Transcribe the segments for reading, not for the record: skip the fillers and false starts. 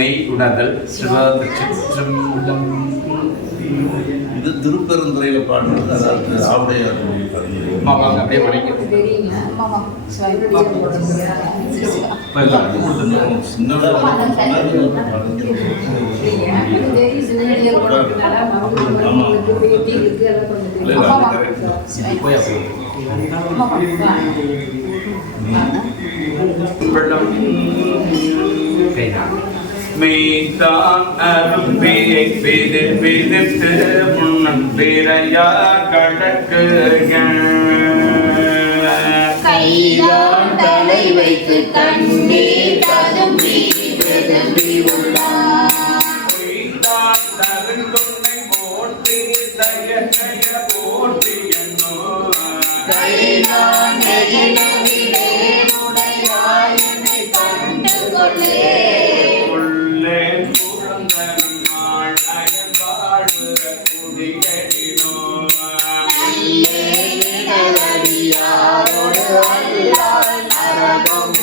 மெய் உணர்தல் சிவச்சிற்றம்பலம். இது திருப்பெருந்துறையில் பாடுறது, அதாவது ஆவுடையார் அப்படியே படிக்க மெய்தான் அரும்பியை விதித்து முன்னிறையா கடக்கு கைதான் தலை வைத்து கண்ணீர் ததும்பி விரும்பி உள்ளார். கைதான் நெகிழ்விடேனுடையாய் என்னை கண்டு கொள்ளே. நல்லேடியாரோடு அல்லால் நரகம்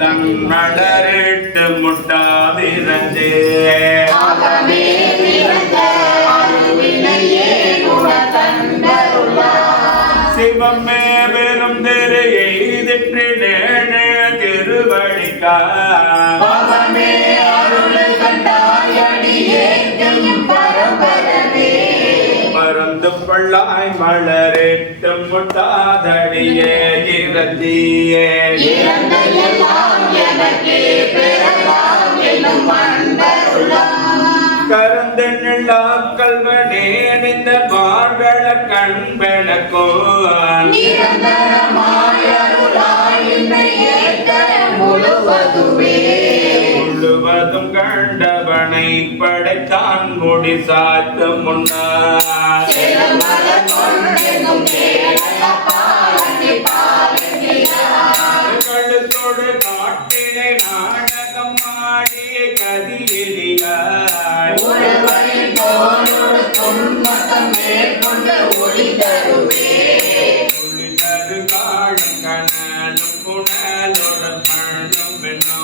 தன் மலரிட்டு முட்டாதிரந்தே சிவமே பெரும் திரு எய்திற்று திருவழிக்கா மருந்து பள்ளாய் மலரிட்டு முட்டாதடியே இறந்தியே கருந்த நிலா கல்வனே நின்ற வாழ்வள கண்பெனக்கோ முழுவதும் கண்டவனை படைத்தான் முடி சாத்து முன்னார் கழுத்தோடு காட்டினை நாடகம் ஆடிய கதியிலியாய் ஒளி தரு காடும் கனலும் புனலோடு மழும் பெண்ணோ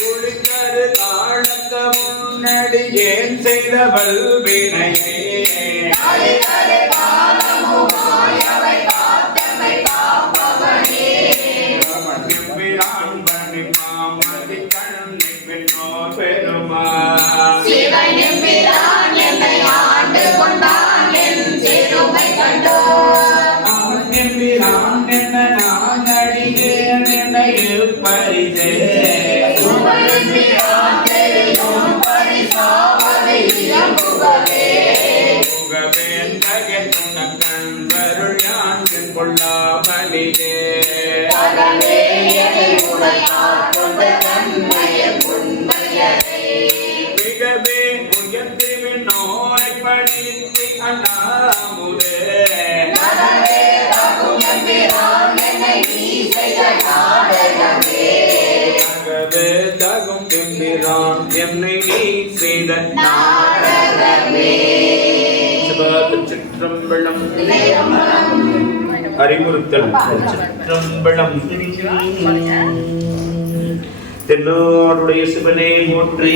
குளித்தரு காலத்த முன்னடி ஏன் செய்த வல்வினையே மிகவே உயர்த்திவின் நோரை படித்து அண்ணாமுதே தகும் பிம்பிரான் என்னை நீ செய்த சிற்றம்பலம் அறிவுறுத்தல் சிற்றம்பலம் தென்னாடுடைய சிவனே போற்றி.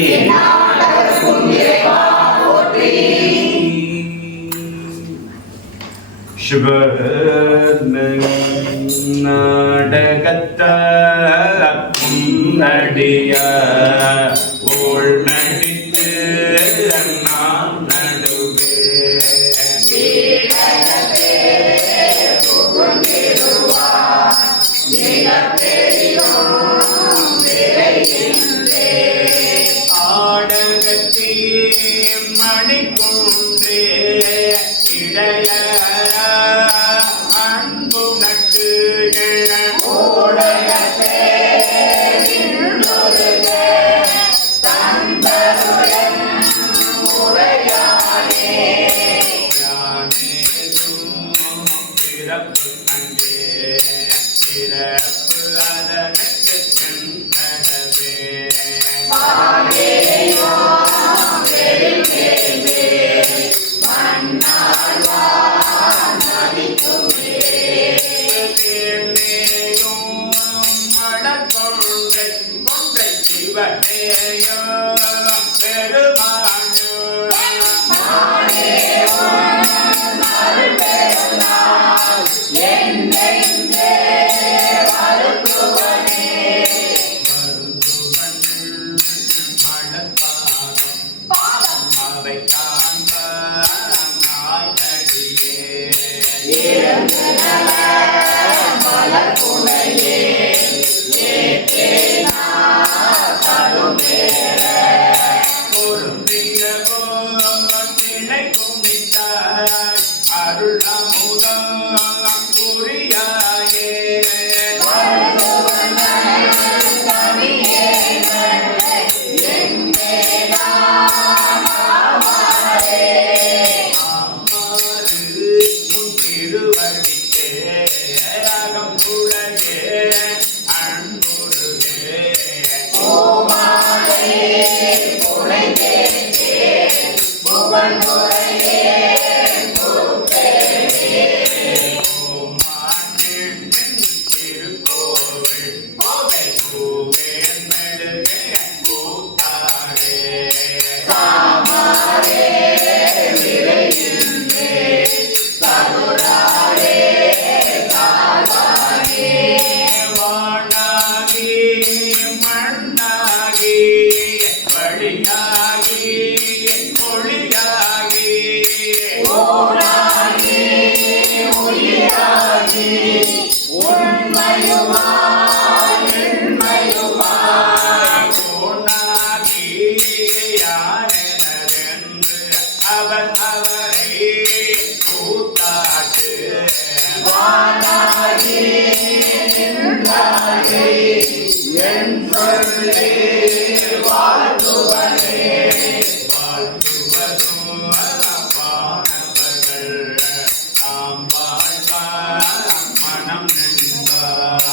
நாடகத்த முன்னடிய ஓள் நடித்து நான் நடுவே ஆடகத்தே மணிக்குன்றே இடைய அன்புனக்கு பிறப்பு அங்கே பிறப்பு அதனுக்கு சென்றடவே கொன்றை சிவனேயோ பெருமானோ மலப்பாதம் அவை காண்ப நாயடியே பொருந்திய போனை குமித்தாய் அருள் அமுதம் புரியாயே ஆமாறு உன் திருவடிக்கே அகம்புலகே அன்புருகே திருக்கோவில் கோவை பூவேன் மெழுகே பூத்தாரே வானாகி மண்ணாகி வழியாகி ஒளியாகி கோணாகி யானெனவென்று அவன் அவரை கூத்தாட்டு வாழ்த்துவதும் வானவர்கள் தாம் வாழ்வார் மனம் நின்றார்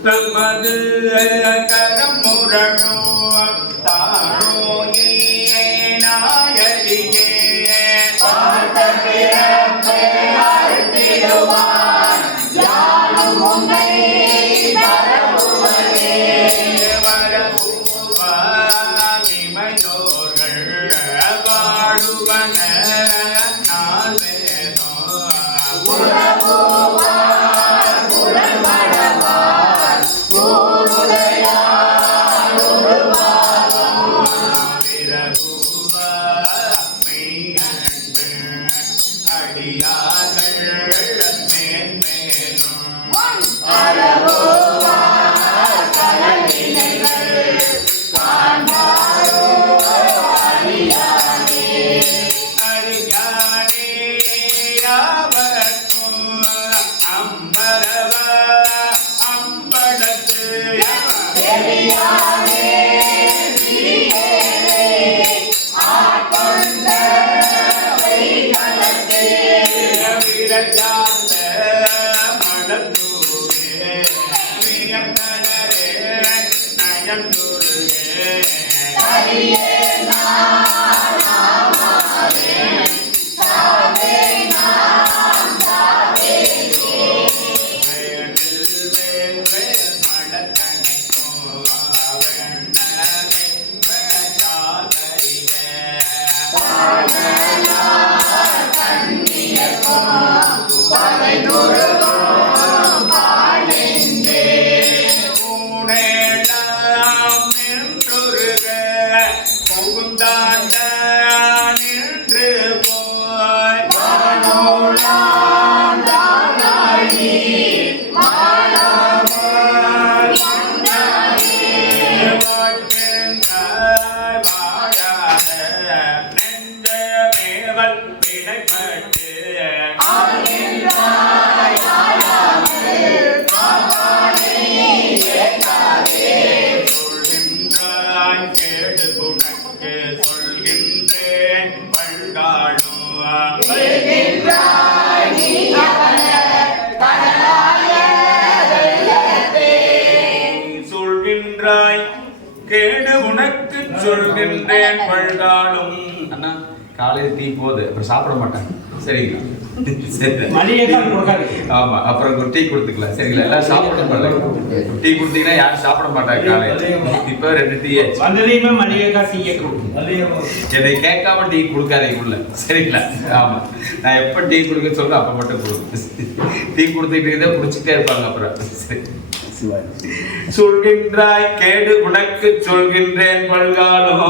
தமது கரம் முரணோ தாரோ நாயடியே இமையோர்கள் வாழுவன நாள் வேதோ அடியார்கள் மேன்மேலும் அறியானே யாவர்க்கும் அம்பரவ அம்பலத்து விரஜாந்த மடத்தூரே வியந்தனரே நயந்துருகே வேண்டில் வேல் வேல் மடத்தனைக்கும் சொல்கின்றேன் பல்காடும் சொல்கின்றாய் கேடு உனக்கு சொல்கின்றேன் பல்காலும். அண்ணா காலையில் டீ போகுது அப்புறம் சாப்பிட மாட்டேன் சரிங்களா? சரி மளிகை தான் கொடுக்காது. ஆமா அப்புறம் டீ கொடுத்துக்கலாம் சரிங்களா? எல்லாம் சாப்பிட மாட்டாங்க. டீ கொடுத்தீங்கன்னா யாரும் சாப்பிட மாட்டாங்க காலையில். இப்போ 2 டீ ஆச்சு. வந்ததையுமே மளிகை தான் டீயை கொடுக்கும். என்னை கேட்காம டீ கொடுக்காதீங்க உள்ள சரிங்களா? ஆமா நான் எப்போ டீ கொடுக்க சொல்றேன் அப்போ மட்டும் கொடுங்க. டீ கொடுத்துக்கிட்டே குடிச்சிட்டே இருப்பாங்க அப்புறம். சரி சொல்கின்றாய் கேடு உனக்கு சொல்கின்றேன் பல்காலும்